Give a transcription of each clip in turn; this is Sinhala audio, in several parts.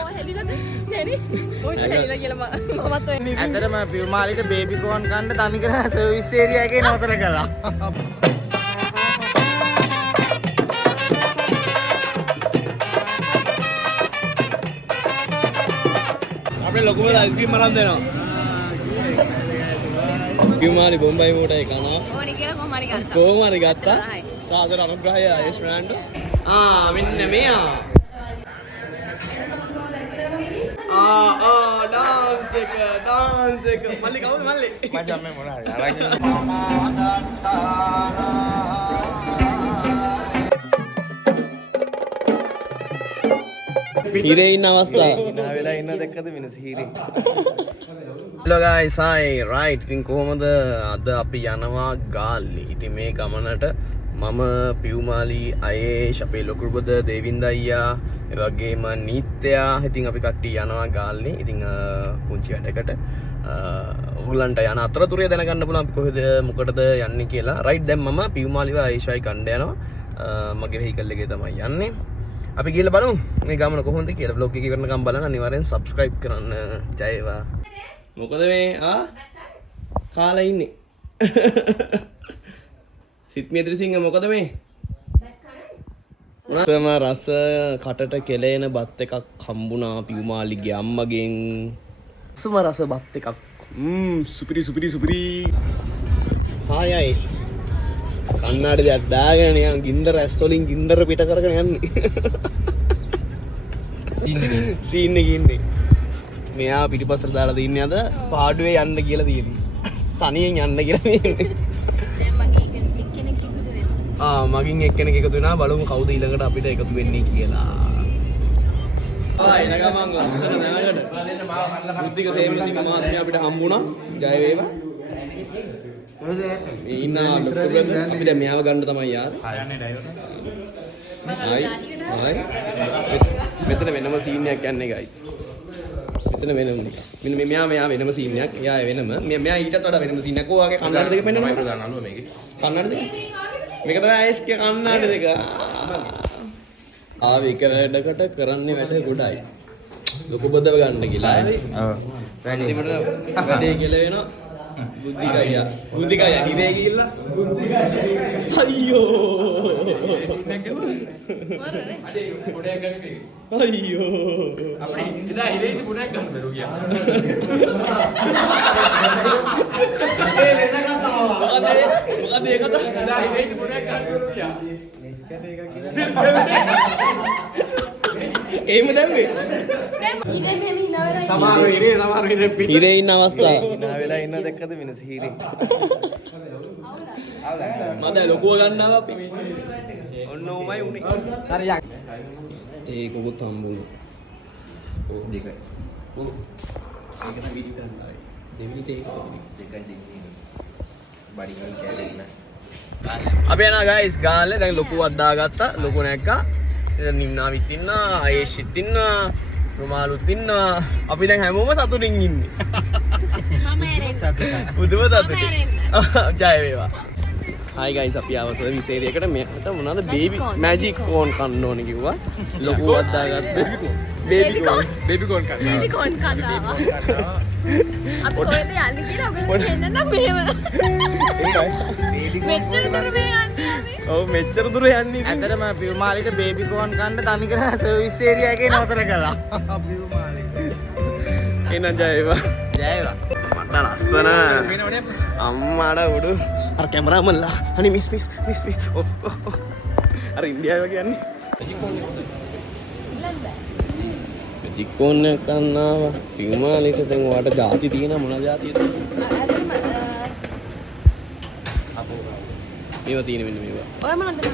ඕ හෙලිලාද? නෑනේ. ඔයිට හෙලිලා කියලා මමත් ඔය. ඇත්තටම පියුමාලිට බේබි කෝන් කන්න තනි කර සර්විස් ඒරියා එකේ නතර කළා. අපේ ලොකුම අයිස්ක්‍රීම් මරන් දෙනවා. පියුමාලි බොම්බයි මෝටයි කනවා. ඕනි කියලා කොහොම හරි ගත්තා. කොහොම හරි ගත්තා. සාදර අනුග්‍රහය ආයුෂ් රාන්ඩෝ. මෙන්න මෙයා. ඩාන්ස් එක මල්ලි කවුද මල්ලි? මචං මේ මොනවද? හිරේ ඉන්න අවස්ථාව. ඉනා වෙලා ඉන්න දැක්කද මිනිස් හිරේ. Hello guys, hi. Right. ඉතින් කොහොමද අද අපි යනවා ගාල්ලි. ඉතින් මේ ගමනට මම පියුමාලි අයේෂ් අපේ ලොකු බද දේවින්ද අයියා ඒ වගේම නීත්‍යා ඉතින් අපි කට්ටිය යනවා ගාල්ලි. ඉතින් පුංචි වැඩකට ඔයගලන්ට යන අතරතුරේ දැනගන්න පුළුවන් අපි කොහෙද මොකටද යන්නේ කියලා. රයිට් දැන් මම පියුමාලිව අයේෂ්යි කණ්ඩ යනවා. මගේ වෙහිකල් එකේ තමයි යන්නේ. අපි ගිහලා බලමු මේ ගමන කොහොමද කියලා. vlog එක ඉවරනකම් බලන්න අනිවාර්යෙන් subscribe කරන්න. ජය වේවා. මොකද මේ කාලා ඉන්නේ? සිත් මේද්‍රසිංහ මොකද මේ? තම රස කටට කෙලෙන බත් එකක් හම්බුණා පියුමාලිගේ අම්මගෙන්. සුම රස බත් එකක්. සුපිරි. හායි අයිෂ්. කන්නාඩි දෙයක් දාගෙන නිකන් ගින්දර ඇස් වලින් ගින්දර පිට කරගෙන යන්නේ. සීන් එකේ ඉන්නේ. මෙයා පිටිපස්සට දාලා දින්නේ අද පාඩුවේ යන්න කියලා තියෙන්නේ. තනියෙන් යන්න කියලා තියෙන්නේ. මගින් එක්කෙනෙක් එකතු වෙනවා බලමු කවුද ඊළඟට අපිට එකතු වෙන්නේ කියලා. එනගමන් ලස්සන නෑකට බුද්ධික සේවනසිංහ මහත්මයා අපිට හම්බුණා. ජය වේවා. ඉන්න අපි දැන් මෙයාව ගන්න තමයි යාර. හයි. මෙතන වෙනම සීන් එකක් යන්නේ guys. මෙතන වෙනම මෙයා වෙනම සීන් එකක්. එයා වෙනම. මෙයා ඊටත් වඩා වෙනම සීන් එකක්. ඔයාගේ කන්නාඩි දෙක පෙන්නනවා. මයික් දාන්න අනුව මේකේ. කන්නාඩි දෙක. මේක තමයි අයිස්ගේ කන්නාඩි දෙක. ආව එක වැඩකට කරන්නේ වැඩ ගොඩයි. ලොකු බදව ගන්න කියලා. ඔව්. වැඩේ කියලා වෙනවා. බුද්ධිකය හිරේ ගිහිල්ලා අයියෝ අයියෝ අපේ ඉඳලා හිරේදී පුණක් ගන්න බැරුව ගියා. ඒ වෙන කතාව. මොකද ඒ කතාව? ඉඳලා හිරේදී පුණක් ගන්න බැරුව ගියා. නිස්කට් එකක් කියලා. එහෙම දැම්මේ. හිරේ ඉන්න අවස්ථාව. ඉනා වෙලා ඉන්න දැක්කද මිනිස් හිරේ. මද ලොකුව ගන්නවා අපි. ඔන්න උමයි උනේ. හරියක්. ඒකකුත් හම්බුණා. ඔව් දෙකයි. ඔව්. ඒක තමයි විදිහට දෙවිලි දෙකයි දෙන්නේ. බඩිකල් කැලේ. අපි යනවා guys ගාල්ලේ දැන් ලොකුවක් දාගත්තා. ලොකු නැක්කා. නිම්නාවිත් ඉන්නවා, අයේෂිත් ඉන්නවා, රුමාලුත් ඉන්නවා. අපි දැන් හැමෝම සතුටින් ඉන්නේ. මම ඇරෙන්න. බුදුම සතුටින්. ජය වේවා. Hi guys අපි ආව සර්විස් ඒරියකට මෙයාට මොනවද බේබි මැජික් කෝන් කන්න ඕනේ කිව්වා. ලොකුවක් දාගත්තා. බේබි කෝන් කන්නවා. අපි කොහෙද යන්නේ කියලා ඔයගොල්ලෝ කියන්න මෙහෙම. මෙච්චර දුර මේ යන්නේ අපි. ඔව් මෙච්චර දුර යන්නේ. ඇත්තටම පියුමාලිට බේබි කෝන් කන්න තනි කර සර්විස් ඒරියා එකේ නතර කළා. පියුමාලිට. එන ජය වේවා. ජය වේවා. මට ලස්සන අම්මාට උඩු අර කැමරාමන්ලා අනේ මිස් අර ඉන්දියාව කියන්නේ මැජික් කෝන් එක ගන්නවා පියුමාලිට දැන් ඔයාට ಜಾති තියෙන මොන ಜಾතියද මේවා තියෙන මෙන්න මේවා ඔය මොනවද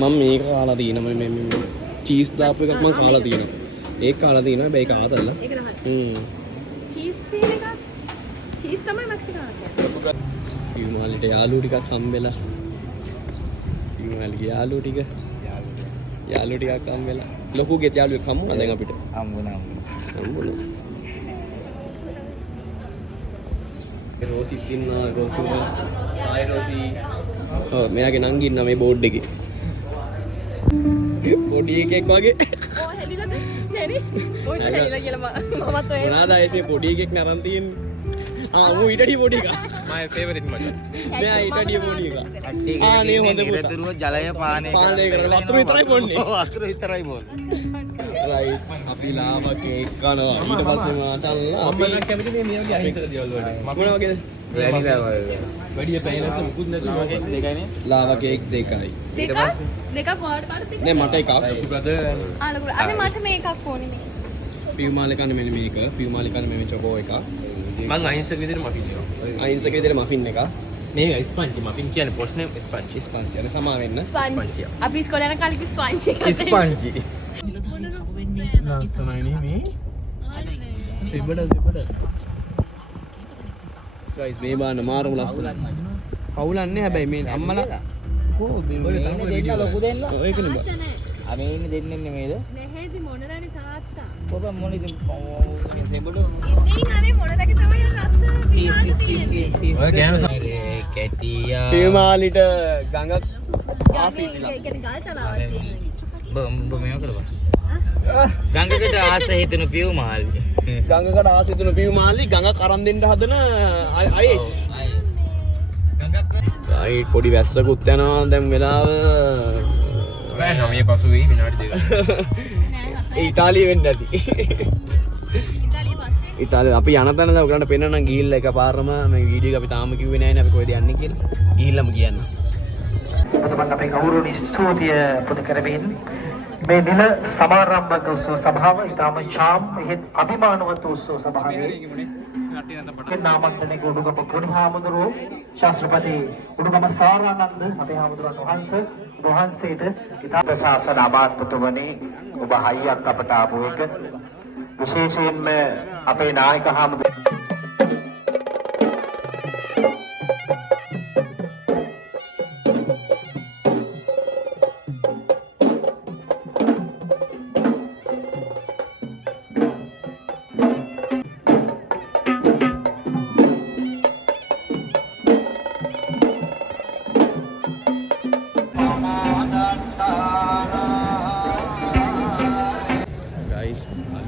මම මේක කාලා තියෙනවා මේ චීස් දාපු එකක් මම කාලා තියෙනවා ඒක කාලා තියෙනවා හැබැයි ඒක ආතල්ල ඒක නහත් චීස් තියෙන එක චීස් තමයි මෙක්සිකානු කියන්නේ. පියුමාලිට යාළුවෝ ටිකක් හම්බෙලා. පියුමාලිගේ යාළුවෝ ටිකක් හම්බෙලා. ලොකුගේ යාළුවෙක් හම්බුණා දැන් අපිට. හම්බුණා. රෝසිත් ඉන්නවා රෝසි. ආයි රෝසි. ඔව් මෙයාගේ නංගි ඉන්නවා මේ බෝඩ් එකේ. පොඩි එකෙක් වගේ. ඕ හෙලිලාද? හැරි ඔය හැරිලා කියලා මමත් ඔය මොනවාද ආයේ මේ පොඩි එකෙක් නරන් තියෙන්නේ ඌ ඊටඩි පොඩි එකා my favorite මචං මෙයා ඊටඩි පොඩි එකා නේ හොඳ පුතා නිරතුරුව ජලය පානය කරලා වතුර විතරයි බොන්නේ වතුර විතරයි බොන්නේ රයිට් අපි ලාව කේක් කනවා ඊට පස්සේ මාචල්ලා අපි මම කැමති මේ වගේ අහිංසක දේවල් වලට. මොන වගේද වැනිලා වගේ වැඩි පැනස් මුකුත් නැතුව වගේ දෙකයිනේ. ලාව කේක් දෙකයි දෙකක් වාඩ කාට තිබ්බ නේ මට එකක් බ්‍රදර් අලුගුල අද මට මේකක් ඕනේ මේ පියුමාලේ කන්නේ මෙන්න මේක පියුමාලේ කන්නේ මේ චොකෝ එක මං අහිංසක විදිහට මෆින් දෙනවා. අහිංසක විදිහට මෆින් එක මේක ස්පන්ජ් මෆින් කියන්නේ ප්‍රශ්නේ ස්පන්ජ්. ස්පන්ජ් යන සමා වෙන්න ස්පන්ජ් අපි ඉස්කෝලේ යන කාලේ ස්පන්ජ් එක ඉස්පන්ජි ලස්සනයි නේ මේ. සිබඩ ගයිස් මේ බාන මාරම ලස්සන කවුලන්නේ හැබැයි මේ අම්මලා කෝ ඔය තමයි දෙන්න ලොකු දෙන්න. ඒක නේ බා අනේ ඉන්නේ දෙන්නේ නෙමෙයිද? නැහැදි මොනරනේ තාත්තා ඔබ මොන ඉතින් සිබඩ ඉතින් අනේ මොනරගේ තමයි ලස්සන ඔය ගෑම කැටියා පියුමාලිට ගඟක් ආසීතිලා ඒ කියන්නේ ගල් තලාවක් තියෙනවා උඹ මේව කරපන් ගංගකට ආස හිතෙන පියුමාලි ගඟකට ආසිතුණු පියුමාලි ගඟක් අරන් දෙන්න හදන අයේෂ් රයිට් පොඩි වැස්සකුත් යනවා දැන් වෙලාව රෑ 9 පසුවේ විනාඩි 2ක්. ඒ ඉතාලිය වෙන්න ඇති ඉතාලිය පස්සේ ඉතාලිය අපි යන තැන දැන් ඔයගලන්ට පෙන්නන්න ගිහිල්ලා එකපාරම මේ වීඩියෝ එක අපි තාම කිව්වේ නැහැ නේ අපි කොහෙද යන්නේ කියලා ගිහිල්ලාම කියන්න ඔබට අපේ ගෞරවනීය ස්තුතිය පුද කරමින් මේ නිල සමාරම්භක උත්සව සභාව ඉතාම ඡාම් එහෙත් අභිමානවත් උත්සව සභාවේ නාමකරණයේ උඩුගම පොඩි හාමුදුරුවෝ ශාස්ත්‍රපති උඩුගම සාරානන්ද අපේ හාමුදුරන් වහන්සේට ඉතා ප්‍රශාසන අමාත්‍යතුමනි ඔබ හයියක් අපට ආපු එක විශේෂයෙන්ම අපේ නායක හාමුදුරුවෝ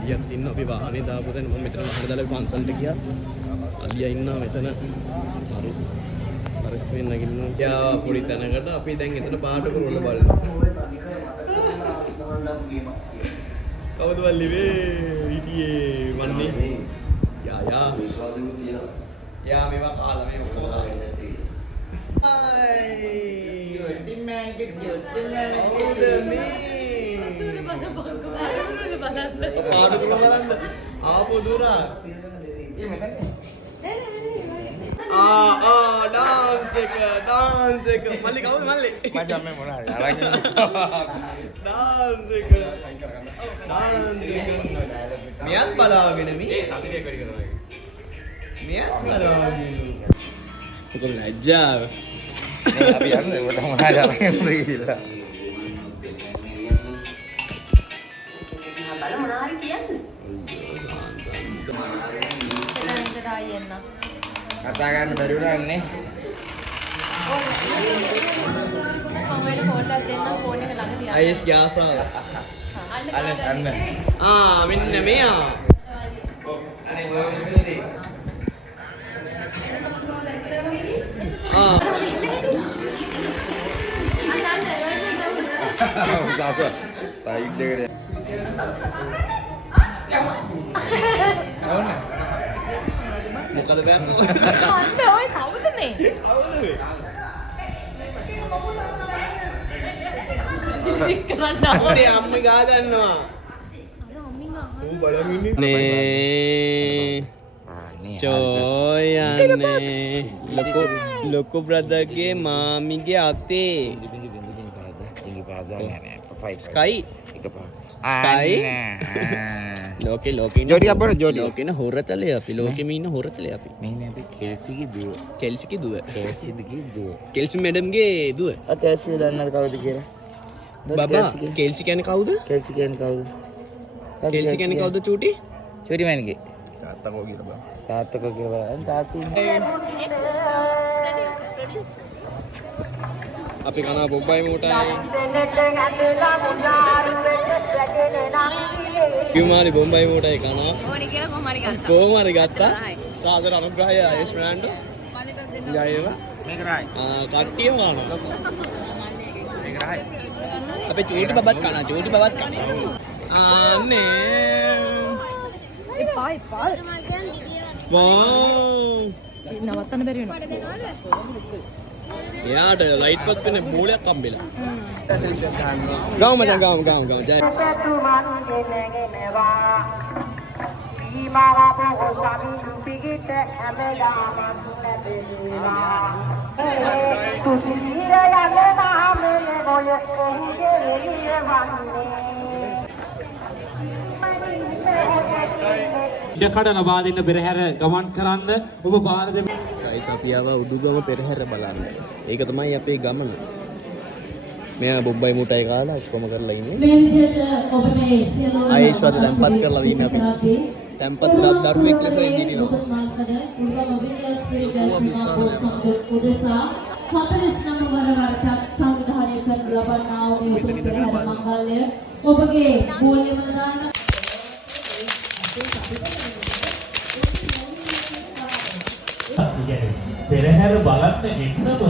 අලියත් ඉන්න අපි වාහනේ දාපු දැන් මම මෙතන හදලා පන්සලට ගියා අලියා ඉන්නවා මෙතන මරු පරිස්සමෙන් නගින්න යා පොඩි තැනකට අපි දැන් එතන පාට කරවල බලනවා කවුද වල්ලි වේ හිටියේ වන්නේ යා මේවා කාලා මේ ඔක්කොම කාලා පාට කරලා බලන්න ආපෝ දුරා ඩාන්ස් එක මල්ලි කවුද මල්ලි මචං මේ මොනවද අරගෙන ඩාන්ස් එක මෙයත් බලාගෙන මේ සතියක් වැඩි කරනවා. මෙයත් බලාගෙන ඔක ලැජ්ජාව අපි යන්නේ උඩ මොනවද අරගෙන ගිහිල්ලා බල මොනවාරි කියන්නේ එතන ආයෙන්න කතා ගන්න බැරි වුණාන්නේ මම වෙන ෆෝන් එකක් දෙන්න ෆෝන් එක ළඟ තියන්න අයිස් ගාසාව අන්න මෙන්න මෙයා අනේ මොනවද දාස සයිඩ් එකට මොකද බෑන් අන්න ඔය කවුද මේ අපේ අම්මි ගා ගන්නවා ඌ බලමින් නේ චෝයන්නේ ලොකු බ්‍රදර්ගේ මාමිගේ අතේ ස්කයි ස්කයි ලෝකේ ජෝඩි අපර ජෝඩි ලෝකෙන හොරතලේ අපි ලෝකෙම ඉන්න හොරතලේ අපි මේ අපි කෙල්සිගේ දුව කෙල්සිගේ දුව කෙල්සිගේ දුව කෙල්සි මැඩම්ගේ දුව කෙල්සි දන්නවද කවුද කියලා බබා කෙල්සි කියන්නේ කවුද කෙල්සි කියන්නේ කවුද කෙල්සි කියන්නේ කවුද චූටි චූටි මෑන්ගේ තාත්තකෝ කියලා බා. තාත්තකෝ කියලා තාත්තා අපි කනවා බොබ්බයි මූටයි. පියුමාලි බොම්බයි මූටයි කනවා. ඕනේ කියලා කොහොම හරි ගත්තා. කොහොම හරි ගත්තා. සාදර අනුග්‍රහය ආයුෂ් ප්‍රනාන්ඩු. ජයව. මේක රායි. කට්ටියම කනවා. මේක රායි. අපේ චූටි බබත් කනවා. චූටි බබත් කනවා. අනේ. එපා එපා. වව්. නවත්තන්න බැරි වෙනවා. එයාට ලයිට් පත් වෙන බෝලයක් හම්බෙලා. ගාමු මචං ගාමු ජය. ඉඩකඩ ලබා දෙන්න පෙරහැර ගමන් කරන්න ඔබ පාර දෙන්න. ගයිස් අපි ආවා උඩුගම පෙරහැර බලන්න. ඒක තමයි අපේ ගමන. මෙයා බොබ්බයි මුටයි කාලා ඔක්කොම කරලා ඉන්නේ. මේ විදිහට ඔබ මේ සියලු ආයේෂ්වත් තැම්පත් කරලා ඉන්නේ අපි. තැම්පත් දරුවෙක් ලෙස සිටිනවා. උදෙසා 49 වර වරටක් සංවිධානය කරන ලබන්නා වූ මේ උතුම් පෙරහැර මංගල්‍ය ඔබගේ මූල්‍යමය දාන පෙරහැර බලන්න එන්නම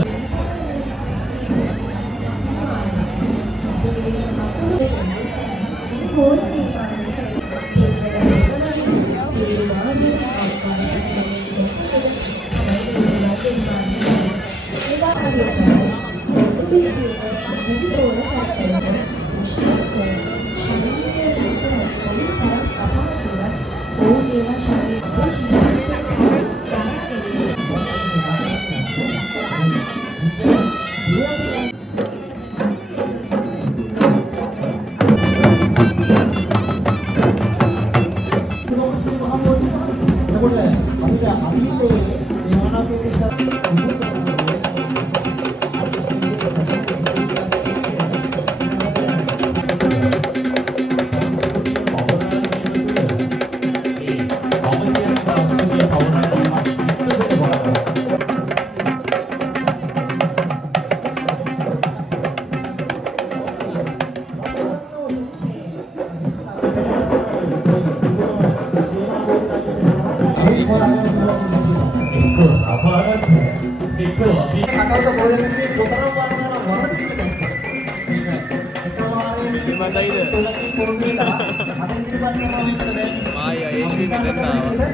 මායි ආයේෂ්වි මෙතෙන් ආවා.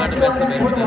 ආට බැස්ස මෙතන.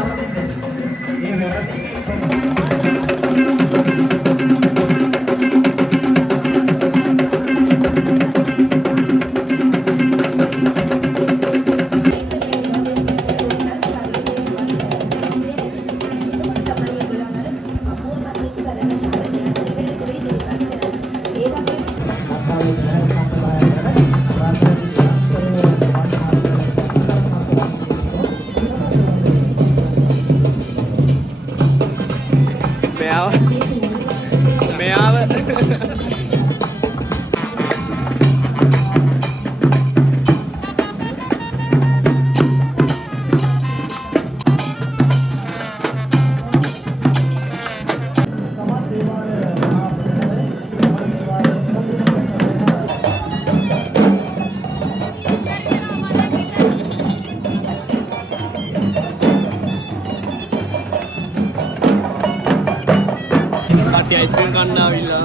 आइसक्रीम खाना आविला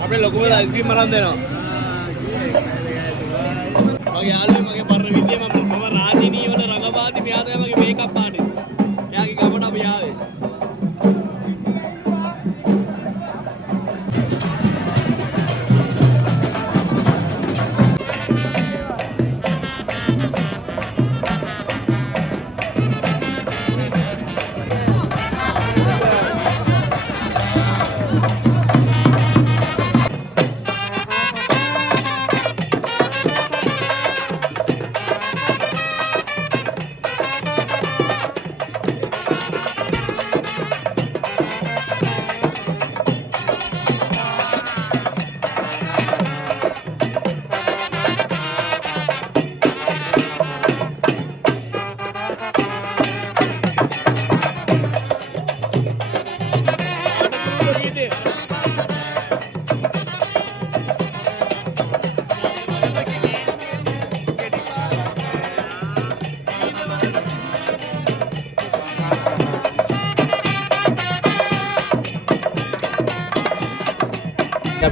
આપણે લોકો બધા આઈસ્ક્રીમ મરામ દેનો මගේ යාළුවෙක් මගේ පරණ විද්‍යාව මම රාජිනී වල රංගපාති මෙයා තමයි මගේ මේකප් ආටිස්ට් එයාගේ ගමට අපි ආවේ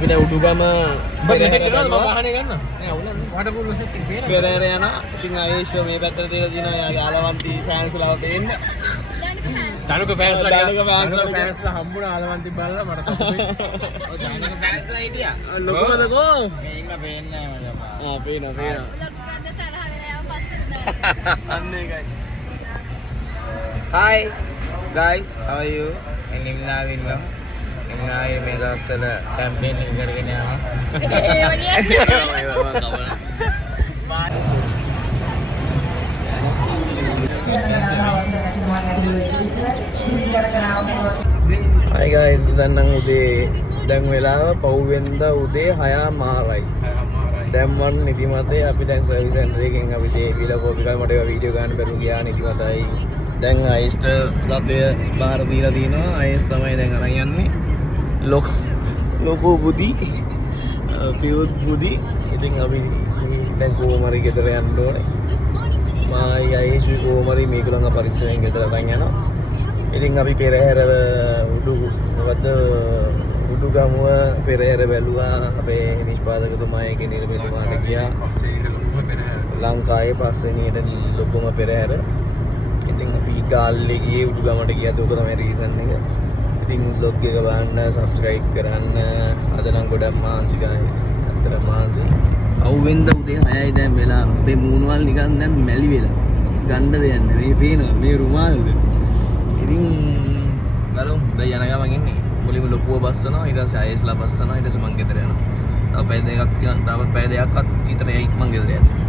අපි දැන් උඩුගම පෙරහැර බැලුවා. වාහනේ ගන්න. නෑ උනන්නේ. වාටර් පූල් සෙට් එක පේනවා. පෙරහැර යනවා. ඉතින් ආයේෂ්ව මේ පැත්තට තියලා තියෙනවා යාලවන්ති ෆෑන්ස්ලාව පේන්න. තනුක ෆෑන්ස්ලා ෆෑන්ස්ලා හම්බුණා ආලවන්ති බලලා මට තමයි. ඔය තනුක ෆෑන්ස්ලා හිටියා. ලොකුමලකෝ. මේ ඉන්න පේන්නේ නැහැ මම. පේනවා. අන්න ඒකයි. Hi guys, how are you? නිම්නාව ඉන්නවා. නිම්නාවේ මේ දවස්වල කැම්පේන් එක කරගෙන යනවා. Hi guys, දැන් නම් උදේ දැන් වෙලාව පහුවෙන්ද උදේ 6:00යි. දැම්මන් නිදිමතේ අපි දැන් සර්විස් සෙන්ටර් එකෙන් අපි තේ බීලා කෝපි කරලා මට වීඩියෝ ගන්න බැරුව ගියා නිදිමතයි. දැන් අයිස්ට රතය බාර දීලා තිනවා. අයිස් තමයි දැන් අරන් යන්නේ. ලොකෝ බුදි පියුත් බුදි. ඉතින් අපි දැන් කොහොම හරි ගෙදර යන්න ඕනේ. මායි අයිස් කොහොම හරි මේක ළඟ පරිස්සමෙන් ගෙදර අරන් යනවා. ඉතින් අපි පෙරහැර උඩුගමුව පෙරහැර බැලුවා. අපේ නිෂ්පාදකතුමා ඒකේ නිර්මාණයට ගියා. ලංකාවේ පස්වෙනියට ලොකුම පෙරහැර. ඉතින් අපි ගාල්ලේ ගියේ උඩුගමට ගියාද ඕක තමයි රීසන් එක. ඉතින් vlog එක බලන්න subscribe කරන්න. අද නම් ගොඩක් මාන්සි guys. අතර මාන්සි. අවුවෙන්ද උදේ 6යි දැන් වෙලා. අපේ මූණවල් නිකන් දැන් මැලි වෙලා. ගන්න දෙයක් නැහැ. මේ පේනවා මේ රුමාල්ද. ඉතින් බලමු දැන් යන ගමන් ඉන්නේ. මුලින්ම ලොකුව බස්සනවා. ඊට පස්සේ අයස්ලා බස්සනවා. ඊට පස්සේ මං ගෙදර යනවා. තව පැය දෙකක් විතර යයි මං ගෙදර යනවා.